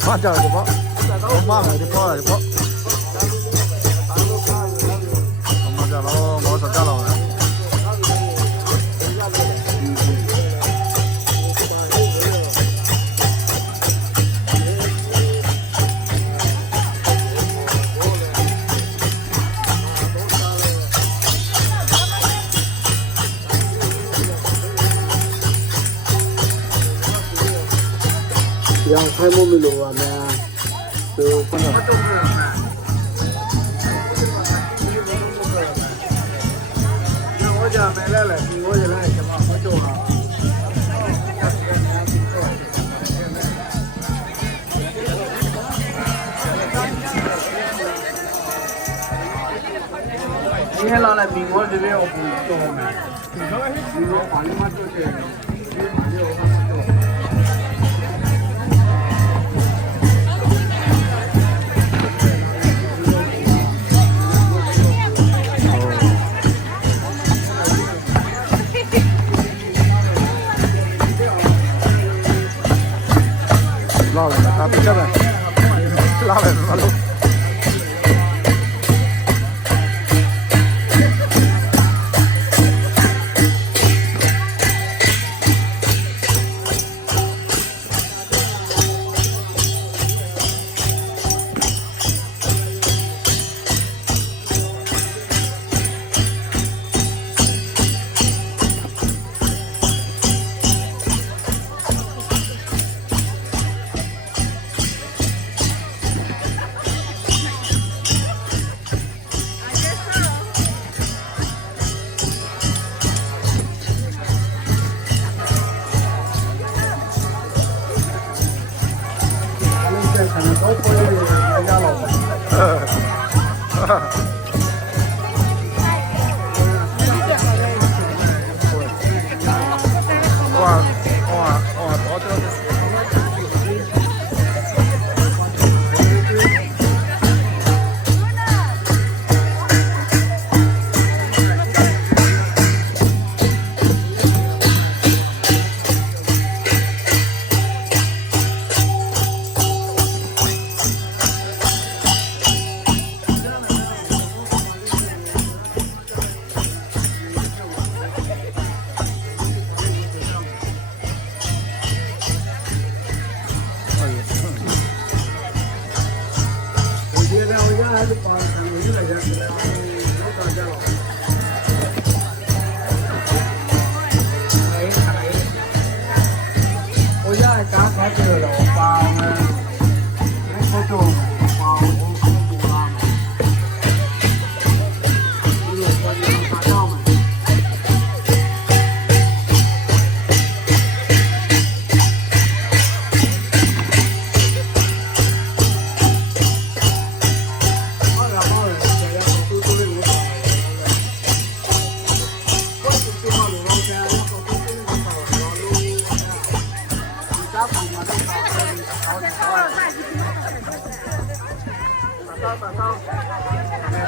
妈叫就跑，我妈来就跑来就跑。我妈叫了，我说叫了。要开莫米路啊，就真的。那我家买来了，我就来什么，我做了。今天拿来苹果这边我不做嘛，苹果把你妈做这个，拉来，啊，别这边，拉来，拉路。可能都会人家老板。哇，多着。我现在刚开始了，把我们那种把我们空补了嘛，因为说你打仗嘛。好了好了，现在都没搞了。เ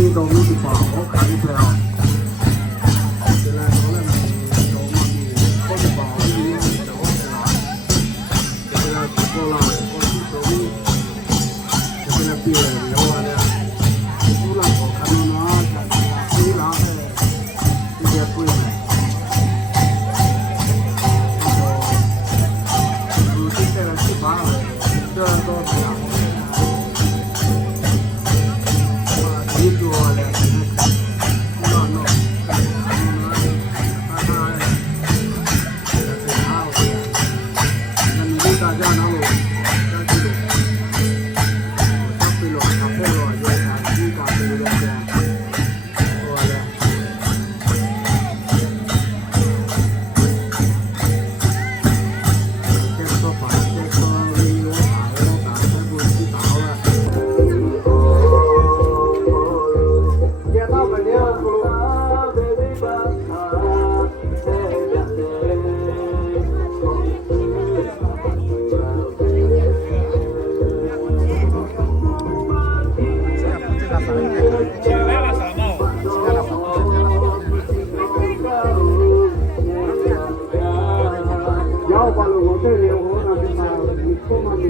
你都没去报，我看你不要。进来多了，都忙你，我去报你，叫我去拿。进来去过了，我去收你。进来别人要完了，不然我看到那下去了，你拿的直接不用来。如今这个去发了，这都是啊。你说的，那那，那你大家拿路，拿去路，他飞了，他飞了，有啥你干这个的，好了。这个饭，这个鱼我打，还不知道了。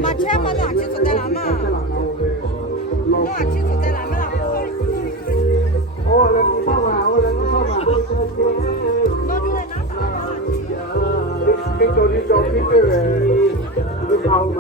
马车嘛，哪去走在哪嘛？哪去走在哪嘛？我来你帮忙，我来你帮忙。那就来拿啥嘛？你找这个，你找嘛。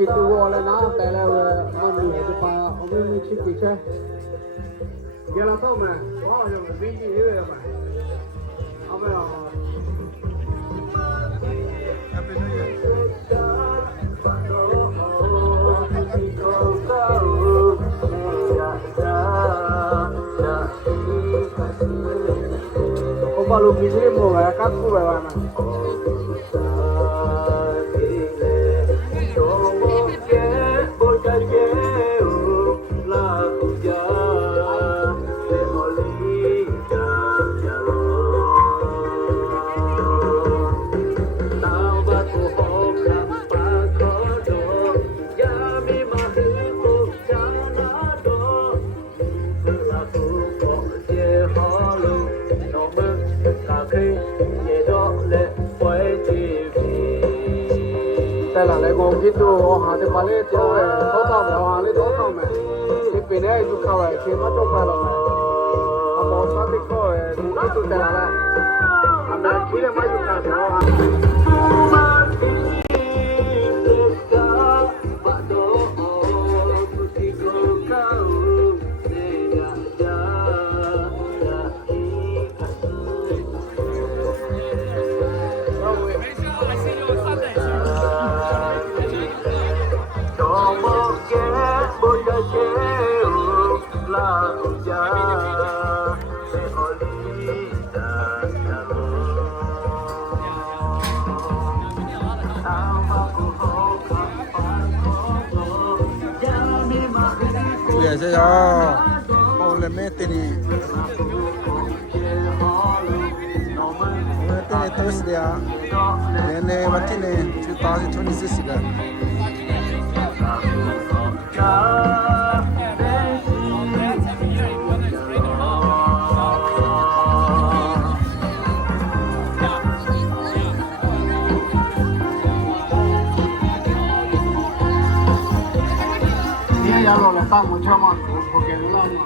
กินตัวแล้วนะแต่แล้วมันเหนื่อยจะปลาเอาไม่ชิดติใช่เดี๋ยวเราต้องมาว้าวยังไม่ดีเลยมาเอาไปเอา Happy New Year ผมบอกลูกมีชื่อหมูแหวนกับคู่แหวนนะแต่หลังเลยผมคิดดูหาที่มาเล่เจ้าเลยเขาตอบแล้วหาเลยเขาตอบไหมที่ปีนี้ดูเขาเลยเชื่อมาจบไปแล้วไหมเอาหมอสาธิตก็ดูคิดดูแต่ละอันนั้นที่เรียกมาอยู่กันแล้ว也是要后来没得你，我等你都是的呀，年内我今年就打算从你试试个。你也要落来打我车嘛，我给你了嘛。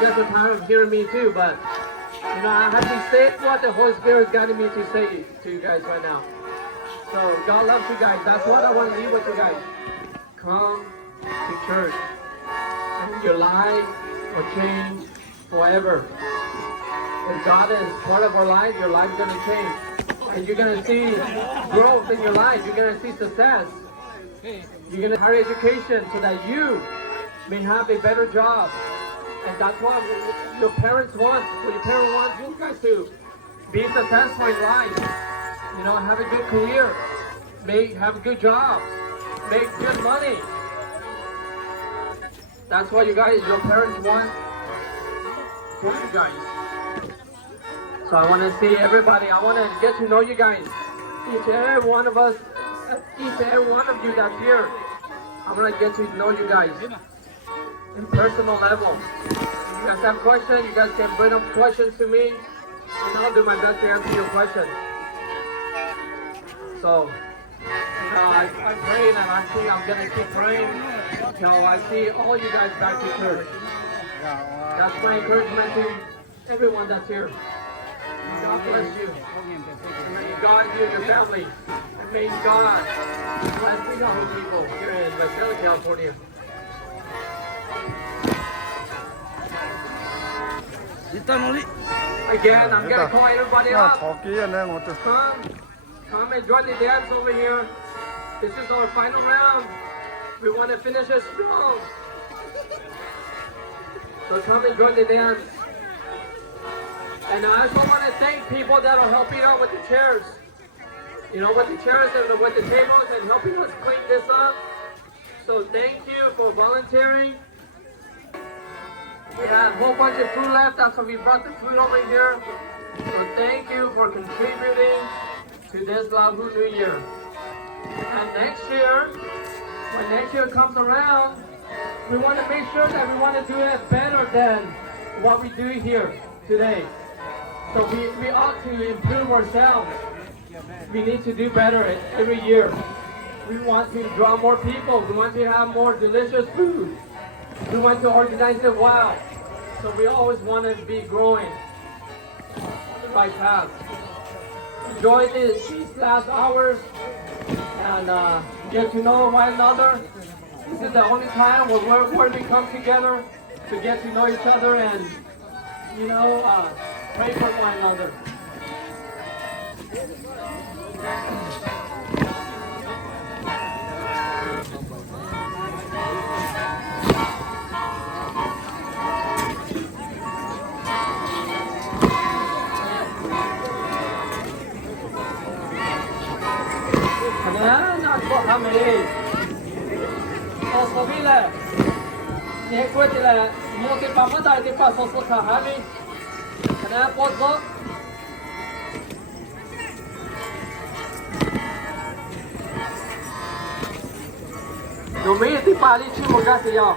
guys are tired of hearing me too, but you know, I have to say what the Holy Spirit is guiding me to say to you guys right now. So God loves you guys. That's what I want to leave with you guys. Come to church, and your life will change forever. If God is part of our life, your life is going to change. And you're going to see growth in your life. You're going to see success. You're going to have higher education so that you may have a better job. And that's what your parents want. What your parents want you guys to be successful in life. You know, have a good career. Have a good job. Make good money. That's what your parents want for you guys. So I want to see everybody. I want to get to know you guys. Each and every one of us, each and every one of you that's here. I want to get to know you guys in personal level. If you guys have questions, you guys can bring up questions to me, and I'll do my best to answer your questions. So, I pray and I think I'm going to keep praying till I see all you guys back to church. That's my encouragement to everyone that's here. God bless you. May God heal your family. And may God bless the young people here in Visalia, California. Again, I'm going to call everybody up. Come and join the dance over here. This is our final round. We want to finish it strong. So come and join the dance. And I also want to thank people that are helping out with the chairs. You know, with the chairs and with the tables and helping us clean this up. So thank you for volunteering. We have a whole bunch of food left. That's why we brought the food over here. So thank you for contributing to this Lahu New Year. And next year, when next year comes around, we want to make sure that we want to do it better than what we do here today. So we ought to improve ourselves. We need to do better every year. We want to draw more people. We want to have more delicious food. We want to organize it well. So we always want to be growing on the right path. Enjoy these last hours and get to know one another. This is the only time where we come together to get to know each other and, you know, pray for one another. No me di pali ci mo ga se ya.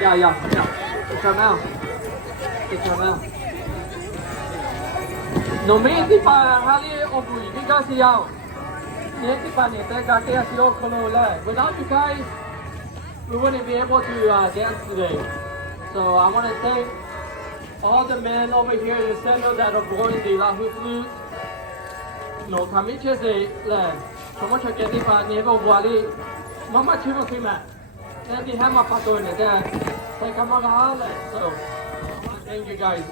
Ya. It's now. No me di pa hali obu di ga se ya. Ni di pa ni te ga ke ya si o kono la. Without you guys, we wouldn't be able to dance today. So I want to thank all the men over here in the center that are blowing the Lahu flute. No kami che se la. Como che che di pa ni bo wali. Mama chi mo ma. Na di ha ma pa to ne da. Sai kama ga la. So thank you guys.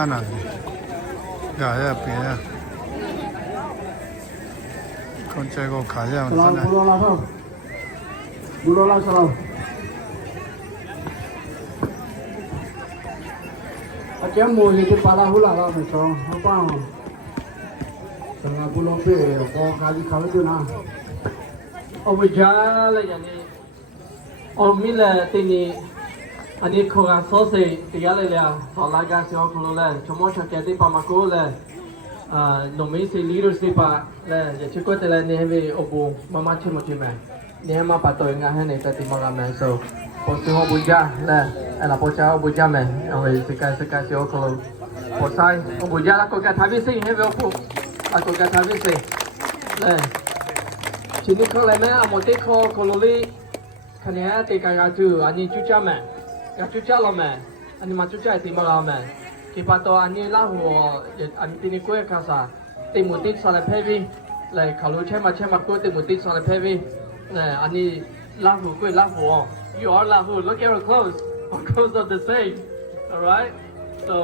那哪里？呀呀别呀！看这个看一下，是吧？看不罗拉头，不罗拉是吧？这模型就把它回来了，没错，好棒哦！等下不罗贝，我赶紧看了就拿。我回家了，人家。我米了，对你，อันนี้ของอาโซเซติยาเลยแล้วตอนลากาเซียวคนเลยชั่วโมงชักแกติปามาโกเลยหนุ่มมีสิลีดอร์สิปะเลยอย่าชิคกี้พายเลยเนี่ยเวอบูมามาชิมชิมเนี่ยมาปัดตัวงานให้เนี่ยแต่ติมางาน so พอซื้อบุญญาเลยอะไรพอเช้าบุญญาเนี่ยเอาไว้สกายเซียวคนพอใส่บุญญาแล้วก็การทำวิสิให้เวอบูก็การทำวิสิเลยทีนี้เขาเลยแม่เอาหมดที่คอโคโลลีคะแนนตีกันกันจูอันนี้จุจ้าแม่กันจุจ้าเราแม่อันนี้มาจุจ้าตีมาเราแม่ที่ปัตโตอันนี้ล่าหัวอันที่นี่กุ้ยข้าซาตีมุติสารเพวีเลยเขารู้ใช่มากุ้ยตีมุติสารเพวีเนี่ยอันนี้ล่าหัวกุ้ยล่าหัว you are ล่าหัว look at our clothes our clothes are the same alright so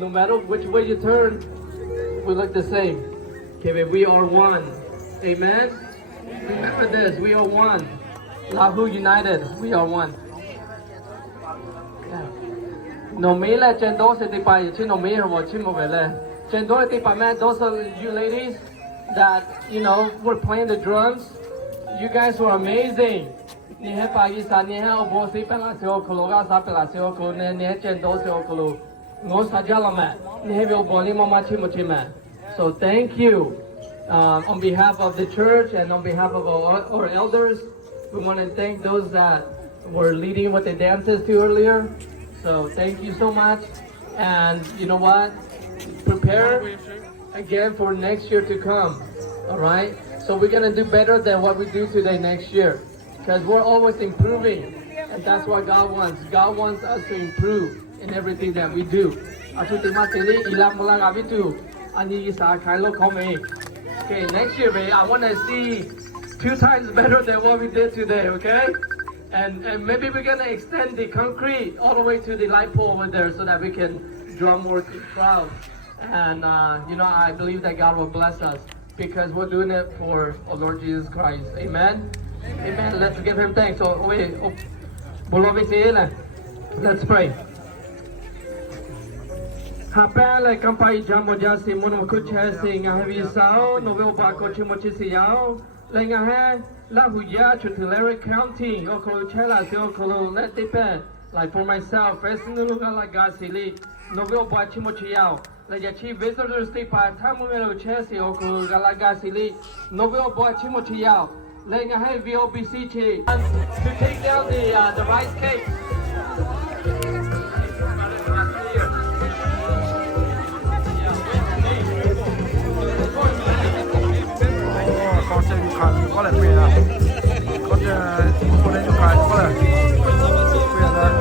no matter which way you turn we look the same okay but we are one amen remember this we are one Lahu United, we are one. No me le chendo se te pa chi no me ho chi mo vele. Chendo te pa man those of you ladies that were playing the drums. You guys were amazing. Ni he pa gi sa ni he obo si pa la se o kolo ga sa pa la se o ko ne chendo se o kolo. Ngo sa ja la ma. Ni he obo li mo ma chi mo chi ma. So thank you on behalf of the church and on behalf of our elders. We want to thank those that were leading with the dances too earlier. So thank you so much. And you know what? Prepare again for next year to come. All right? So we're going to do better than what we do today next year. Because we're always improving. And that's what God wants. God wants us to improve in everything that we do. Okay, next year, babe, I want to see 2 times better than what we did today, okay? And maybe we're gonna extend the concrete all the way to the light pole over there so that we can draw more crowd. And I believe that God will bless us because we're doing it for our Lord Jesus Christ. Amen. Amen. Let's give Him thanks. Let's pray. Hapele kampai jambo jasi mono kuchesi ngahevi sao novel bako chimochisi yao. Lenga he la huya Tulare County okolo chela se okolo let depend like for myself personally la gasili novel bachimochiao la yachi visitors te pa tamumelo chesi okolo la gasili novel bachimochiao lenga he VOBC to take down the rice cake. Con xe đi khai có lẽ về à con đây đi khai có lẽ về là